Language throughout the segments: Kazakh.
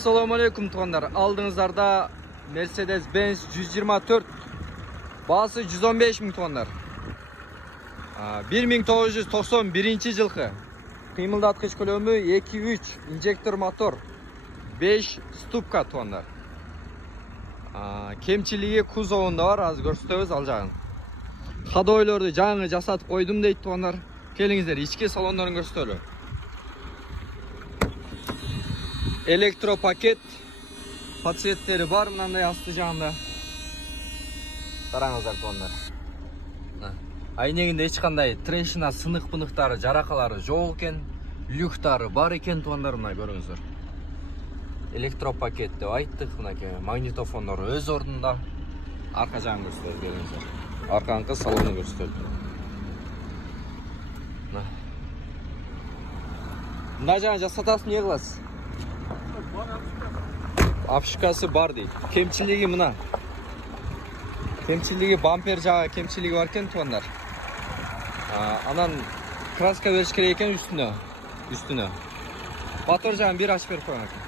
Assalamu alaikum tuğanlar. Aldığınızlarda Mercedes-Benz 124 bazı 115 bin tuğanlar. 1991 жылқы. Kıymıldatkıç kөлömü 2-3 injektör motor 5 stupka tuğanlar. Kemçiliği kuzovunda var, az görürsünüz alacağın. Hadoylordu жаңы жасатып koydum deydi tuğanlar. Kelingizler içki salonların gösterili. Elektro paket patsietleri var, mınандай asты жағында. Қараңыздар туғандар. Айнегінде ешқандай трешина, сынық-пынықтары, жарақалары жоқ екен, люктары бар екен туғандар, мына көріңіздер. Elektro paket деп айттық, мынакей магнитофондар өз орнында. Арқа жағын көрсетеді, көріңіздер. Арқаңқы салоны көрсетеді. Мына жағын жасатасың, не қыласыз? Апшикасы бар дейді. Кемчилиги мына. Кемчилиги бампер жағы кемчилиги бар екен туғандар. Анан краска беріш керек екен үстіне. Мотор жағын бір ашып беріп қойған екен.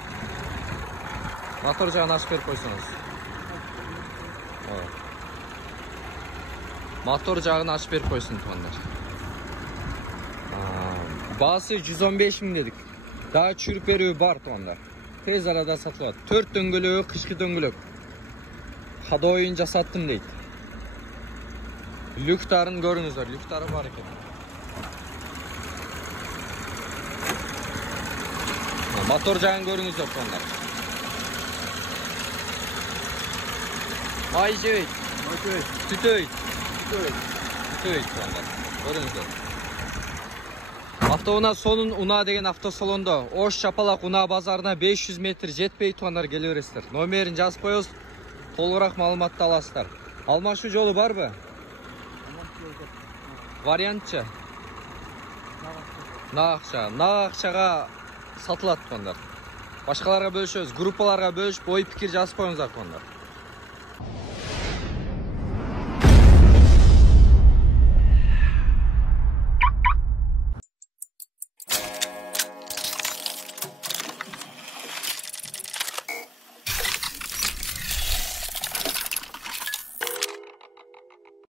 Мотор жағын ашып беріп қойсаңыз. Мотор жағын ашып беріп қойсын туғандар. Басы 115 мың дедік. Daha çürperi бар туғандар. Tez arada satılады. 4 дөңгөлөгі, қышқы дөңгөлөк. Хада ойын жасаттым дейді. Люктарын көріңіздер. Люктары бар екен. Мотор жағын көріңіздер туғандар. Май жебейді. Түтөйді туғандар. Көріңіздер. Автоуна сонун уна деген автосалонда Ош Чапалак уна базарына 500 метр жетпей туғандар келе бересіздер. Номерін жазып қойыңыз, толығырақ маалыматты аласыздар. Алмашу жолы бар бі? Вариантчы? Нағақшаға сатылады туғандар. Башқаларға бөлішөз, группаларға бөліш, ой пікір жазып қойыңыздар туғандар.